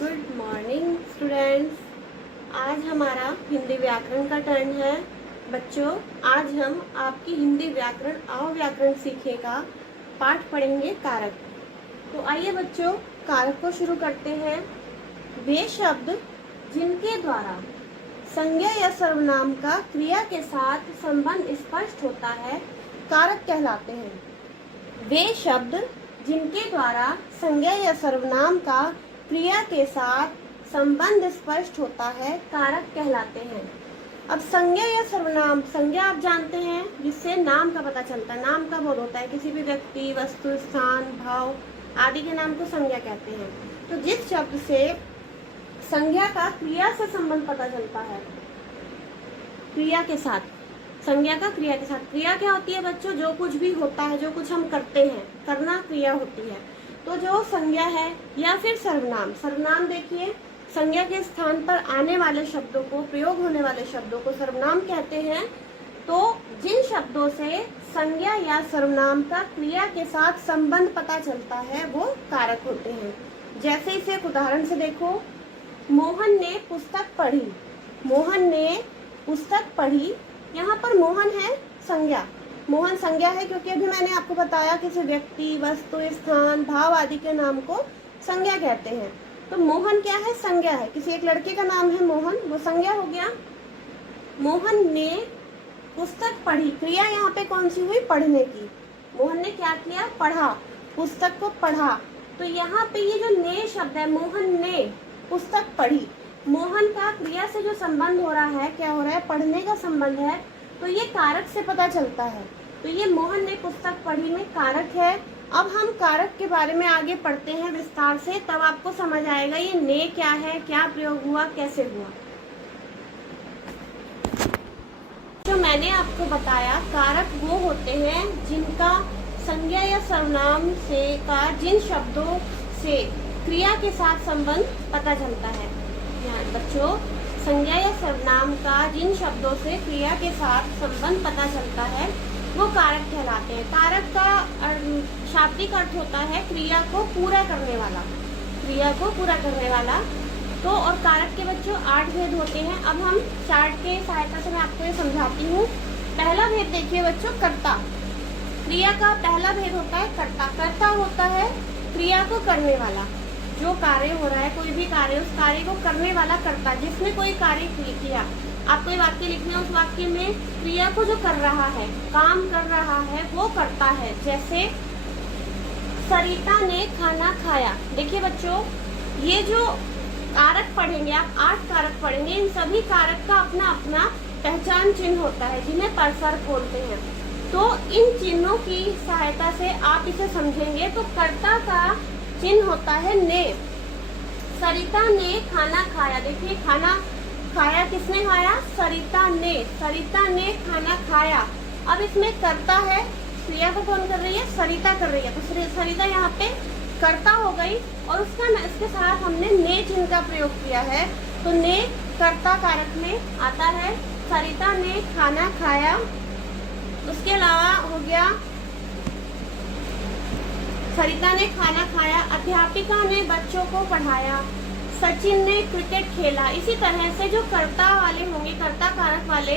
Good morning students. आज हमारा हिंदी व्याकरण का टर्न है। बच्चों, आज हम आपकी हिंदी व्याकरण अव्याकरण सीखे का पाठ पढ़ेंगे कारक। तो आइए बच्चों, कारक को शुरू करते हैं। वे शब्द जिनके द्वारा संज्ञा या सर्वनाम का क्रिया के साथ संबंध स्पष्ट होता है कारक कहलाते हैं। वे शब्द जिनके द्वारा संज्ञा या सर्वनाम का क्रिया के साथ संबंध स्पष्ट होता है कारक कहलाते हैं। अब संज्ञा या सर्वनाम, संज्ञा आप जानते हैं जिससे नाम का पता चलता है, नाम का बोध होता है। किसी भी व्यक्ति, वस्तु, स्थान, भाव आदि के नाम को संज्ञा कहते हैं। तो जिस शब्द से संज्ञा का क्रिया से संबंध पता चलता है, क्रिया के साथ, संज्ञा का क्रिया के साथ। क्रिया क्या होती है बच्चों? जो कुछ भी होता है, जो कुछ हम करते हैं, करना क्रिया होती है। तो जो संज्ञा है या फिर सर्वनाम, सर्वनाम देखिए, संज्ञा के स्थान पर आने वाले शब्दों को, प्रयोग होने वाले शब्दों को सर्वनाम कहते हैं। तो जिन शब्दों से संज्ञा या सर्वनाम का क्रिया के साथ संबंध पता चलता है वो कारक होते हैं। जैसे इसे एक उदाहरण से देखो। मोहन ने पुस्तक पढ़ी। मोहन ने पुस्तक पढ़ी। यहाँ पर मोहन है संज्ञा, मोहन संज्ञा है क्योंकि अभी मैंने आपको बताया किसी व्यक्ति, वस्तु, स्थान, भाव आदि के नाम को संज्ञा कहते हैं। तो मोहन क्या है? संज्ञा है। किसी एक लड़के का नाम है मोहन, वो संज्ञा हो गया। मोहन ने पुस्तक पढ़ी, क्रिया यहाँ पे कौन सी हुई? पढ़ने की। मोहन ने क्या किया? पढ़ा, पुस्तक को पढ़ा। तो यहाँ पे ये जो ने शब्द है, मोहन ने पुस्तक पढ़ी, मोहन का क्रिया से जो संबंध हो रहा है, क्या हो रहा है? पढ़ने का संबंध है। तो ये कारक से पता चलता है। तो ये मोहन ने पुस्तक पढ़ी में कारक है। अब हम कारक के बारे में आगे पढ़ते हैं विस्तार से, तब आपको समझ आएगा ये ने क्या है, क्या प्रयोग हुआ, कैसे हुआ। जो मैंने आपको बताया, कारक वो होते हैं जिनका संज्ञा या सर्वनाम से का जिन शब्दों से क्रिया के साथ संबंध पता चलता है। बच्चों, संज्ञा या सर्वनाम का जिन शब्दों से क्रिया के साथ संबंध पता चलता है वो कारक कहलाते हैं। कारक का शाब्दिक अर्थ होता है क्रिया को पूरा करने वाला, क्रिया को पूरा करने वाला। तो और कारक के बच्चों 8 भेद होते हैं। अब हम चार्ट के सहायता से मैं आपको ये समझाती हूँ। पहला भेद देखिए बच्चों, कर्ता। क्रिया का पहला भेद होता है कर्ता। कर्ता होता है क्रिया को करने वाला। जो कार्य हो रहा है, कोई भी कार्य, उस कार्य को करने वाला कर्ता, जिसने कोई कार्य किया। आप कोई वाक्य लिखना है, उस वाक्य में क्रिया को जो कर रहा है, काम कर रहा है, वो करता है। जैसे सरिता ने खाना खाया। देखिए बच्चों, ये जो कारक पढ़ेंगे आप, 8 कारक पढ़ेंगे, इन सभी कारक का अपना अपना पहचान चिन्ह होता है जिन्हें परसर्ग बोलते हैं। तो इन चिन्हों की सहायता से आप इसे समझेंगे। तो कर्ता का चिन्ह होता है ने। सरिता ने खाना खाया। देखिए, खाना खाया किसने खाया? सरिता ने। सरिता ने खाना खाया। अब इसमें कर्ता है, क्रिया को कौन कर रही है? सरिता कर रही है। तो सरिता यहाँ पे कर्ता हो गई और इसके साथ हमने ने चिन्ह का प्रयोग किया है। तो ने कर्ता कारक में आता है। सरिता ने खाना खाया। उसके अलावा हो गया, सरिता ने खाना खाया। अध्यापिका ने बच्चों को पढ़ाया। सचिन ने क्रिकेट खेला। इसी तरह से जो कर्ता वाले होंगे, कर्ता कारक वाले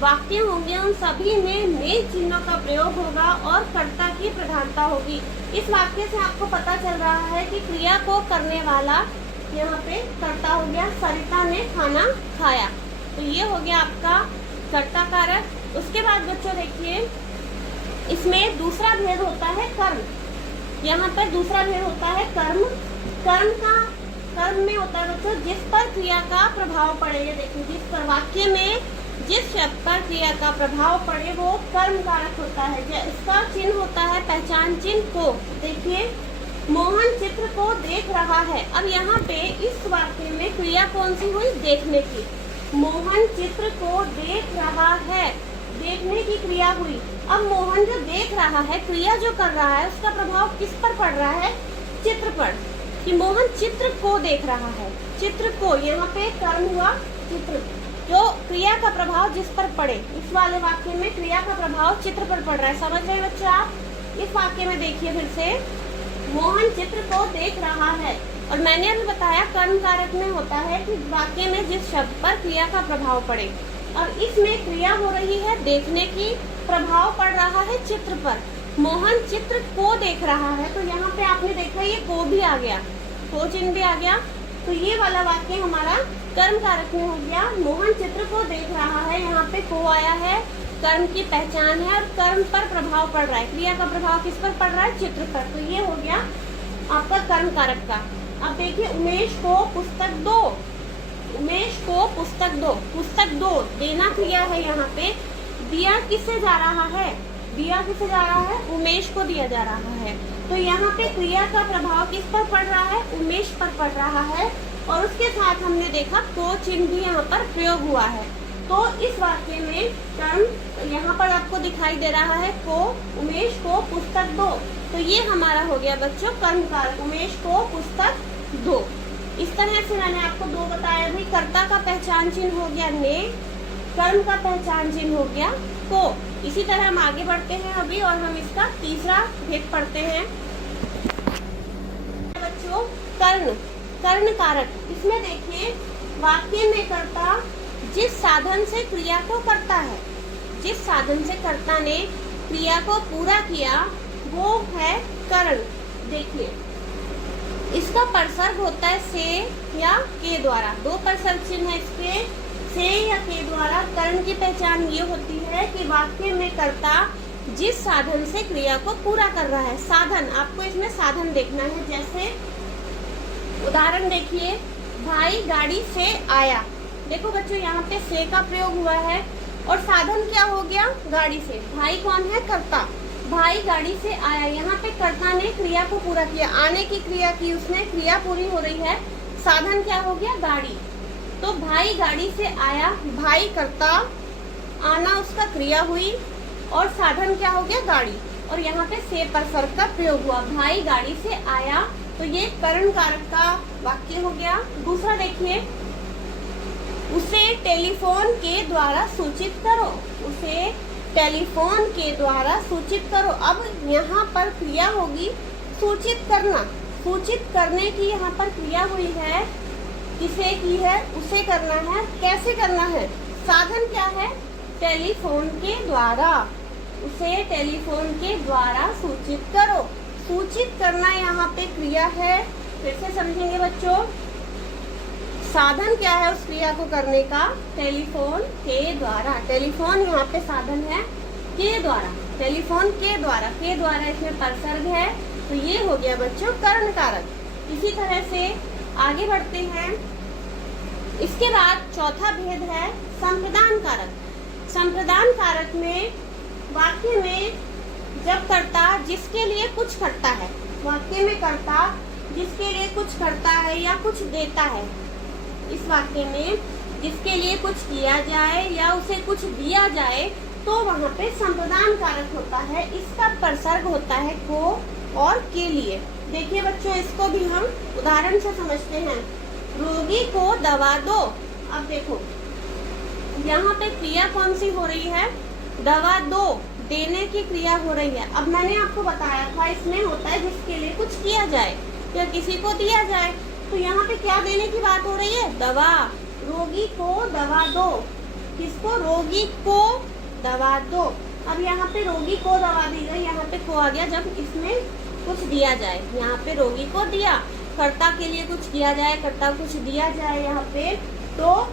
वाक्य होंगे, उन सभी में ने चिन्हों का प्रयोग होगा और कर्ता की प्रधानता होगी। इस वाक्य से आपको पता चल रहा है कि क्रिया को करने वाला यहाँ पे कर्ता हो गया। सरिता ने खाना खाया। तो ये हो गया आपका कर्ता कारक। उसके बाद बच्चों देखिए, इसमें दूसरा भेद होता है कर्म। यहाँ पर दूसरा भेद होता है कर्म। कर्म में होता है बच्चों जिस पर क्रिया का प्रभाव पड़े। देखिए, जिस पर वाक्य में जिस शब्द पर क्रिया का प्रभाव पड़े वो कर्म कारक होता है। इसका चिन्ह होता है पहचान चिन्ह को। देखिए, मोहन चित्र को देख रहा है। अब यहाँ पे इस वाक्य में क्रिया कौन सी हुई? देखने की। मोहन चित्र को देख रहा है, देखने की क्रिया हुई। अब मोहन जो देख रहा है, क्रिया जो कर रहा है, उसका प्रभाव किस पर पड़ रहा है? चित्र पर। कि मोहन चित्र को देख रहा है, चित्र को, यहाँ पे कर्म हुआ चित्र। जो क्रिया का प्रभाव जिस पर पड़े, इस वाले वाक्य में क्रिया का प्रभाव चित्र पर पड़ रहा है। समझ रहे बच्चे आप? इस वाक्य में देखिए फिर से, मोहन चित्र को देख रहा है। और मैंने अभी बताया कर्म कारक में होता है कि वाक्य में जिस शब्द पर क्रिया का प्रभाव पड़े, और इसमें क्रिया हो रही है देखने की, प्रभाव पड़ रहा है चित्र पर। मोहन चित्र को देख रहा है, तो यहाँ पे आपने देखा ये को भी आ गया, को चिन्ह भी आ गया, तो ये वाला वाक्य हमारा कर्म कारक में हो गया। मोहन चित्र को देख रहा है, यहाँ पे को आया है, कर्म की पहचान है और कर्म पर प्रभाव पड़ रहा है। क्रिया का प्रभाव किस पर पड़ रहा है? चित्र पर। तो ये हो गया आपका कर्म कारक का। अब देखिए, उमेश को पुस्तक दो, उमेश को पुस्तक दो, पुस्तक दो देना क्रिया है यहाँ पे। दिया किससे जा रहा है? दिया किससे जा रहा है? उमेश को दिया जा रहा है। तो यहाँ पे क्रिया का प्रभाव किस पर पड़ रहा है? उमेश पर पड़ रहा है। और उसके साथ हमने देखा को चिन्ह भी यहाँ पर प्रयोग हुआ है। तो इस वाक्य में कर्म यहाँ पर आपको दिखाई दे रहा है, को उमेश को पुस्तक दो, तो ये हमारा हो गया बच्चों कर्म कारक, उमेश को पुस्तक दो। इस तरह से मैंने आपको दो बताया भी। कर्ता का पहचान चिन्ह हो गया ने, कर्म का पहचान चिन्ह हो गया को। इसी तरह हम आगे बढ़ते हैं अभी, और हम इसका तीसरा भेद पढ़ते हैं बच्चों। कर्ण, कर्ण कारक। इसमें देखिए वाक्य में कर्ता जिस साधन से क्रिया को करता है, जिस साधन से कर्ता ने क्रिया को पूरा किया वो है कर्ण। देखिए इसका परसर्ग होता है से या के द्वारा, दो परसर्ग चिन्ह है इसके, से या के द्वारा। कर्ण की पहचान ये होती है कि वाक्य में कर्ता जिस साधन से क्रिया को पूरा कर रहा है। साधन, आपको इसमें साधन देखना है। जैसे उदाहरण देखिए, भाई गाड़ी से आया। देखो बच्चों यहाँ पे से का प्रयोग हुआ है और साधन क्या हो गया? गाड़ी से। भाई कौन है? कर्ता। भाई गाड़ी से आया, यहाँ पे कर्ता ने क्रिया को पूरा किया, आने की क्रिया की उसने, क्रिया पूरी हो रही है, साधन क्या हो गया? गाड़ी। तो भाई गाड़ी से आया, भाई कर्ता, आना उसका क्रिया हुई और साधन क्या हो गया? गाड़ी। और यहाँ पे से परसर्ग का प्रयोग हुआ, भाई गाड़ी से आया, तो ये कर्ण कारक का वाक्य हो गया। दूसरा देखिए, उसे टेलीफोन के द्वारा सूचित करो, उसे टेलीफोन के द्वारा सूचित करो। अब यहाँ पर क्रिया होगी सूचित करना, सूचित करने की यहाँ पर क्रिया हुई है, किसे की है? उसे करना है। कैसे करना है? साधन क्या है? टेलीफोन के द्वारा, उसे टेलीफोन के द्वारा सूचित करो। सूचित करना यहाँ पे क्रिया है। फिर से समझेंगे बच्चों, साधन क्या है उस क्रिया को करने का? टेलीफोन के द्वारा। टेलीफोन यहाँ पे साधन है, के द्वारा, टेलीफोन के द्वारा, के द्वारा इसमें परसर्ग है, तो ये हो गया बच्चों कर्ण कारक। इसी तरह से आगे बढ़ते हैं। इसके बाद चौथा भेद है संप्रदान कारक। संप्रदान कारक में वाक्य में जब कर्ता जिसके लिए कुछ करता है, वाक्य में कर्ता जिसके लिए कुछ करता है या कुछ देता है, इस वाक्य में जिसके लिए कुछ किया जाए या उसे कुछ दिया जाए, तो वहाँ पे संप्रदान कारक होता है। इसका परसर्ग होता है को और के लिए। देखिए बच्चों, इसको भी हम उदाहरण से समझते हैं। रोगी को दवा दो। अब देखो यहाँ पे क्रिया कौन सी हो रही है? दवा दो, देने की क्रिया हो रही है। अब मैंने आपको बताया था इसमें होता है जिसके लिए कुछ किया जाए या किसी को दिया जाए, तो यहाँ पे क्या देने की बात हो रही है? दवा। रोगी को दवा दो, किसको? रोगी को दवा दो। अब यहाँ पे रोगी को दवा दी गई, यहाँ पे को आ गया जब इसमें कुछ दिया जाए। यहाँ पे रोगी को दिया, कर्ता के लिए कुछ किया जाए, कर्ता कुछ दिया जाए यहाँ पे, तो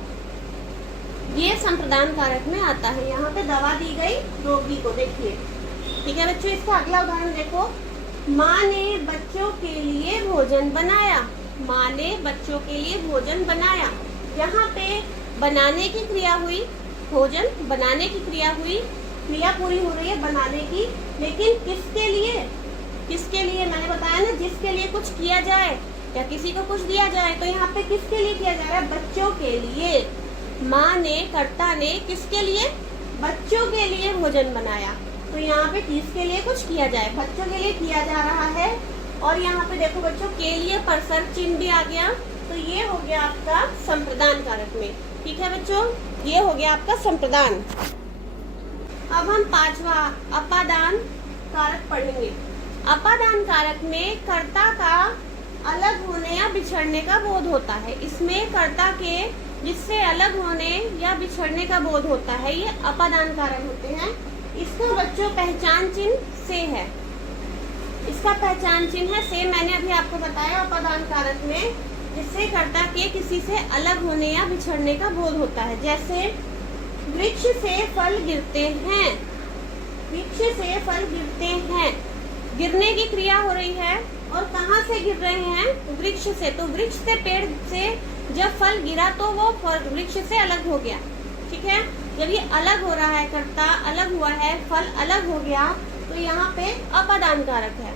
ये संप्रदान कारक में आता है। यहाँ पे दवा दी गई रोगी को। देखिए ठीक है बच्चों, इसका अगला उदाहरण देखो। माँ ने बच्चों के लिए भोजन बनाया। माँ ने बच्चों के लिए भोजन बनाया। यहाँ पे बनाने की क्रिया हुई, भोजन बनाने की क्रिया हुई, क्रिया पूरी हो रही है बनाने की, लेकिन किसके लिए? किसके लिए? मैंने बताया ना, जिसके लिए कुछ किया जाए या किसी को कुछ दिया जाए, तो यहाँ पे किसके लिए किया जा रहा है? बच्चों के लिए। माँ ने, कर्ता ने किसके लिए? बच्चों के लिए भोजन बनाया। तो यहाँ पे किसके लिए कुछ किया जाए? बच्चों के लिए किया जा रहा है। और यहाँ पे देखो बच्चों, के लिए परसर्ग चिन्ह भी आ गया, तो ये हो गया आपका संप्रदान कारक में। ठीक है बच्चों, ये हो गया आपका संप्रदान। अब हम पांचवा अपादान कारक पढ़ेंगे। अपादान कारक में कर्ता का अलग होने या बिछड़ने का बोध होता है। इसमें कर्ता के जिससे अलग होने या बिछड़ने का बोध होता है, ये अपादान कारक होते हैं। इसका बच्चों पहचान चिन्ह से है, इसका पहचान चिन्ह है से। मैंने अभी आपको बताया अपादान कारक में जिससे कर्ता के किसी से अलग होने या बिछड़ने का बोध होता है। जैसे वृक्ष से फल गिरते हैं, वृक्ष से फल गिरते हैं, गिरने की क्रिया हो रही है और कहाँ से गिर रहे हैं? वृक्ष से। तो वृक्ष से, पेड़ से जब फल गिरा तो वो वृक्ष से अलग हो गया, ठीक है। जब ये अलग हो रहा है, कर्ता अलग हुआ है, फल अलग हो गया, तो यहाँ पे अपादान कारक है।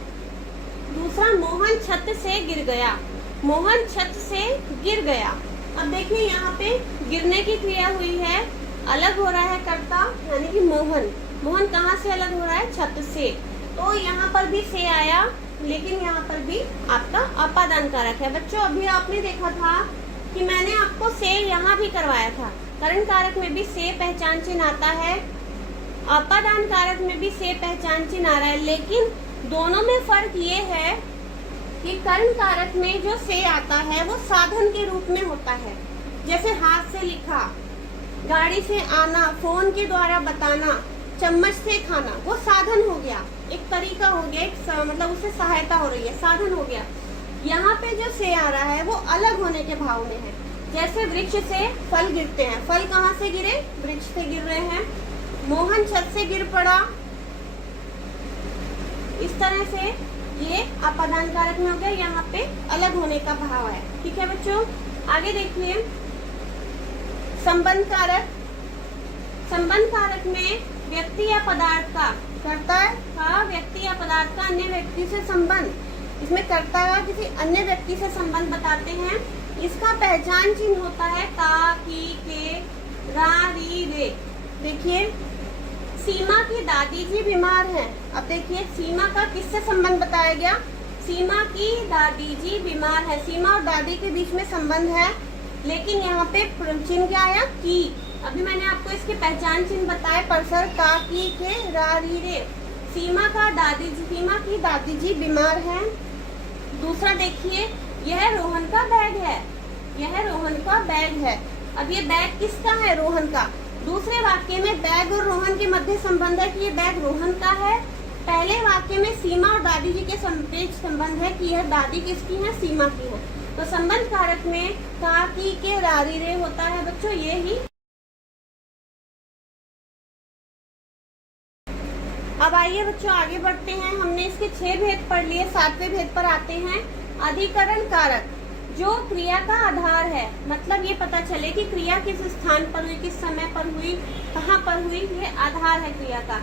दूसरा, मोहन छत से गिर गया, मोहन छत से गिर गया। अब देखिए यहाँ पे गिरने की क्रिया हुई है, अलग हो रहा है कर्ता यानी कि मोहन। मोहन कहाँ से अलग हो रहा है? छत से। तो यहाँ पर भी से आया, लेकिन यहाँ पर भी आपका अपादान कारक है। बच्चों अभी आपने देखा था कि मैंने आपको से यहाँ भी करवाया था। करण कारक में भी से पहचान चिन्ह आता है, अपादान कारक में भी से पहचान चिन्ह आ रहा है, लेकिन दोनों में फर्क ये है कि करण कारक में जो से आता है वो साधन के रूप में होता है। जैसे हाथ से लिखा, गाड़ी से आना, फोन के द्वारा बताना, चम्मच से खाना, वो साधन हो गया, एक तरीका हो गया, एक मतलब उससे सहायता हो रही है, साधन हो गया। यहाँ पे जो से आ रहा है वो अलग होने के भाव में है। जैसे वृक्ष से फल गिरते हैं, फल कहाँ से गिरे? वृक्ष से गिर रहे हैं। मोहन छत से गिर पड़ा, इस तरह से ये अपादान कारक में हो गया, यहाँ पे अलग होने का भाव है, ठीक है बच्चों। आगे देखिए संबंध कारक। संबंध कारक में व्यक्ति या पदार्थ का, कर्ता का व्यक्ति या पदार्थ का अन्य व्यक्ति से संबंध, इसमें कर्ता का किसी अन्य व्यक्ति से संबंध बताते हैं। इसका पहचान चिन्ह होता है का, की, के, रा, री, रे। देखिए सीमा की दादी जी बीमार हैं। अब देखिए सीमा का किससे संबंध बताया गया? सीमा की दादी जी बीमार है। सीमा और दादी के बीच में संबंध है, लेकिन यहाँ पे चिन्ह क्या आया? की। अभी मैंने आपको इसके पहचान चिन्ह बताए, परसर, का, की, के, रा, री, रे। सीमा की दादी जी बीमार हैं। दूसरा देखिए यह रोहन का बैग है, यह रोहन का बैग है। अब ये बैग किसका है? रोहन का। दूसरे वाक्य में बैग और रोहन के मध्य संबंध है कि ये बैग रोहन का है। पहले वाक्य में सीमा और दादी जी के बीच संबंध है कि यह दादी किसकी है? सीमा की है। तो संबंध कारक में का, की, के, रा, री, रे होता है बच्चों, ये ही। अब आइए बच्चों आगे बढ़ते हैं। हमने इसके 6 भेद पढ़ लिए, 7वें भेद पर आते हैं। अधिकरण कारक, जो क्रिया का आधार है, मतलब ये पता चले कि क्रिया किस स्थान पर हुई, किस समय पर हुई, कहाँ पर हुई, ये आधार है क्रिया का।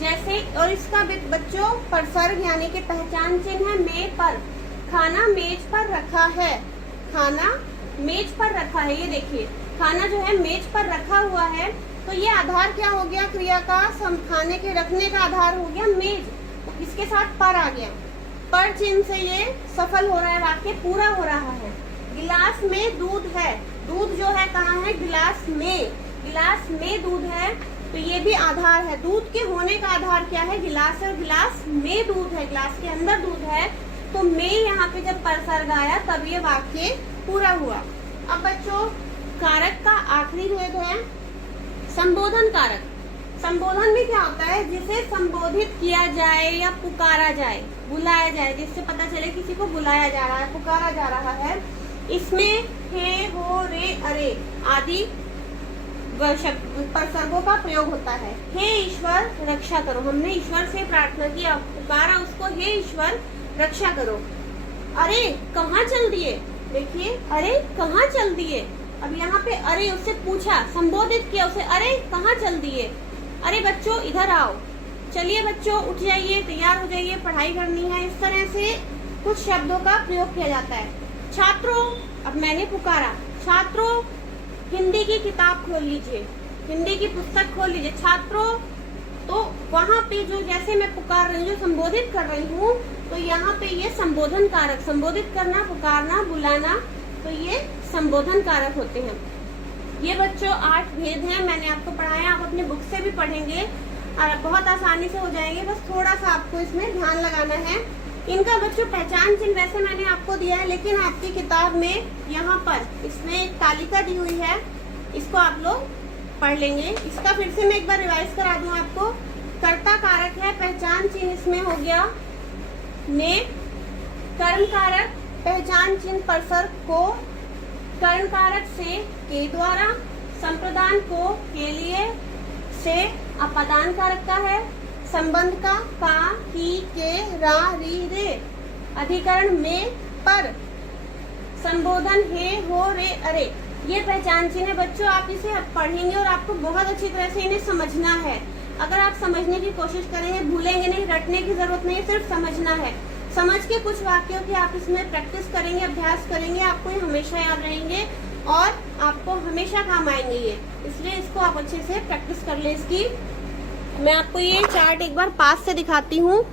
जैसे, और इसका बच्चों परसर्ग यानी कि पहचान चिन्ह है मे पर। खाना मेज पर रखा है, खाना मेज पर रखा है। ये देखिए खाना जो है मेज पर रखा हुआ है, तो ये आधार क्या हो गया क्रिया का? खाने के रखने का आधार हो गया मेज, तो इसके साथ पर आ गया। पर चिन्ह से ये सफल हो रहा है, वाक्य पूरा हो रहा है। गिलास में दूध है, दूध जो है कहाँ है? गिलास में, गिलास में दूध है, तो ये भी आधार है। दूध के होने का आधार क्या है? गिलास है, गिलास में दूध है, गिलास के अंदर दूध है, तो में यहाँ पे जब परसर्ग आया तब ये वाक्य पूरा हुआ। अब बच्चों कारक का आखिरी भेद है संबोधन कारक। संबोधन में क्या होता है? जिसे संबोधित किया जाए या पुकारा जाए, बुलाया जाए, जिससे पता चले किसी को बुलाया जा रहा है, पुकारा जा रहा है। इसमें हे, हो, रे, अरे आदि परसर्गों का प्रयोग होता है। हे ईश्वर रक्षा करो, हमने ईश्वर से प्रार्थना किया, पुकारा उसको, हे ईश्वर रक्षा करो। अरे कहाँ चल दिए? देखिए अरे कहाँ चल दिए। अब यहाँ पे अरे उससे पूछा, संबोधित किया उसे, अरे कहाँ चल दिए? अरे बच्चों इधर आओ, चलिए बच्चों उठ जाइए, तैयार हो जाइए, पढ़ाई करनी है। इस तरह से कुछ शब्दों का प्रयोग किया जाता है। छात्रों, अब मैंने पुकारा, छात्रों हिंदी की किताब खोल लीजिए, हिंदी की पुस्तक खोल लीजिए। छात्रों, तो वहाँ पे जो जैसे मैं पुकार रही हूँ, संबोधित कर रही हूँ, तो यहाँ पे ये संबोधन कारक, संबोधित करना, पुकारना, बुलाना, तो ये संबोधन कारक होते हैं। ये बच्चों 8 भेद हैं, मैंने आपको पढ़ाया, आप अपने बुक से भी पढ़ेंगे और बहुत आसानी से हो जाएंगे। बस थोड़ा सा आपको इसमें ध्यान लगाना है। इनका बच्चों पहचान चिन्ह वैसे मैंने आपको दिया है, लेकिन आपकी किताब में यहाँ पर इसमें एक तालिका दी हुई है, इसको आप लोग पढ़ लेंगे। इसका फिर से मैं एक बार रिवाइज करा दूं आपको। कर्ता कारक है, पहचान चिन्ह इसमें हो गया ने। कर्म कारक पहचान चिन्ह परसर्ग को, कर्म कारक से के द्वारा, संप्रदान को के लिए, से अपादान कारक का है, संबंध का की के रा री रे, अधिकरण में पर, संबोधन हे हो रे अरे। ये पहचान चिन्ह है बच्चों, आप इसे पढ़ेंगे और आपको बहुत अच्छी तरह से इन्हें समझना है। अगर आप समझने की कोशिश करेंगे, भूलेंगे नहीं, रटने की जरूरत नहीं, सिर्फ समझना है। समझ के कुछ वाक्यों की आप इसमें प्रैक्टिस करेंगे, अभ्यास करेंगे, आपको ये हमेशा याद रहेंगे और आपको हमेशा काम आएंगे ये। इसलिए इसको आप अच्छे से प्रैक्टिस कर ले इसकी। मैं आपको ये चार्ट एक बार पास से दिखाती हूँ।